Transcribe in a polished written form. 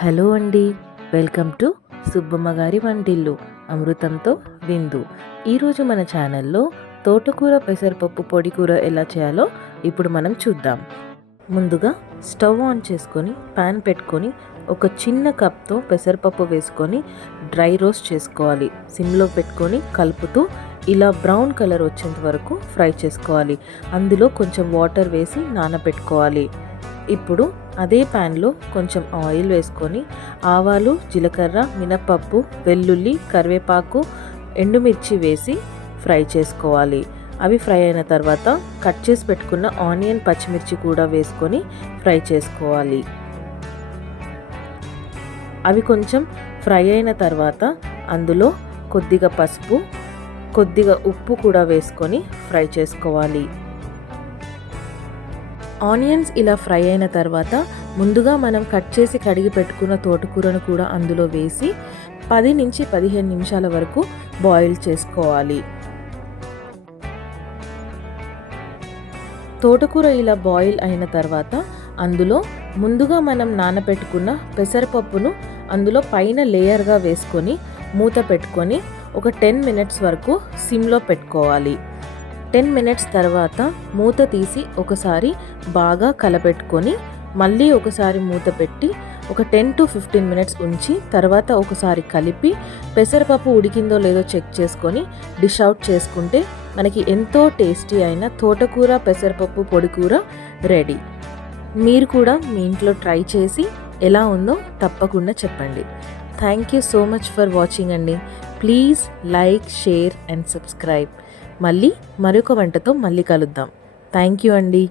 Hello అండి, welcome to Subbamma గారి వంటిల్లు అమృతంతో విందు. ఈరోజు మన ఛానల్లో తోటకూర పెసరపప్పు పొడి కూర ఎలా చేయాలో ఇప్పుడు మనం చూద్దాం. ముందుగా స్టవ్ ఆన్ చేసుకొని ప్యాన్ పెట్టుకొని ఒక చిన్న కప్తో పెసరపప్పు వేసుకొని డ్రై రోస్ట్ చేసుకోవాలి. సిమ్లో పెట్టుకొని కలుపుతూ ఇలా బ్రౌన్ కలర్ వచ్చేంత వరకు ఫ్రై చేసుకోవాలి. అందులో కొంచెం వాటర్ వేసి నానబెట్టుకోవాలి. ఇప్పుడు అదే ప్యాన్లో కొంచెం ఆయిల్ వేసుకొని ఆవాలు, జీలకర్ర, మినపప్పు, వెల్లుల్లి, కరివేపాకు, ఎండుమిర్చి వేసి ఫ్రై చేసుకోవాలి. అవి ఫ్రై అయిన తర్వాత కట్ చేసి పెట్టుకున్న ఆనియన్, పచ్చిమిర్చి కూడా వేసుకొని ఫ్రై చేసుకోవాలి. అవి కొంచెం ఫ్రై అయిన తర్వాత అందులో కొద్దిగా పసుపు, కొద్దిగా ఉప్పు కూడా వేసుకొని ఫ్రై చేసుకోవాలి. ఆనియన్స్ ఇలా ఫ్రై అయిన తర్వాత ముందుగా మనం కట్ చేసి కడిగి పెట్టుకున్న తోటకూరను కూడా అందులో వేసి 10 నుంచి 15 నిమిషాల వరకు బాయిల్ చేసుకోవాలి. తోటకూర ఇలా బాయిల్ అయిన తర్వాత అందులో ముందుగా మనం నానబెట్టుకున్న పెసరపప్పును అందులో పైన లేయర్గా వేసుకొని మూత పెట్టుకొని ఒక 10 మినిట్స్ వరకు సిమ్లో పెట్టుకోవాలి. 10 మినిట్స్ తర్వాత మూత తీసి ఒకసారి బాగా కలపెట్టుకొని మళ్ళీ ఒకసారి మూత పెట్టి ఒక 10 to 15 మినిట్స్ ఉంచి తర్వాత ఒకసారి కలిపి పెసరపప్పు ఉడికిందో లేదో చెక్ చేసుకొని డిష్ అవుట్ చేసుకుంటే మనకి ఎంతో టేస్టీ అయిన తోటకూర పెసరపప్పు పొడి కూర రెడీ. మీరు కూడా మీ ఇంట్లో ట్రై చేసి ఎలా ఉందో తప్పకుండా చెప్పండి. Thank you so much for watching అండి. Please like, share and subscribe. మళ్ళీ మరొక వంటతో మళ్ళీ కలుద్దాం. థ్యాంక్ యూ అండి.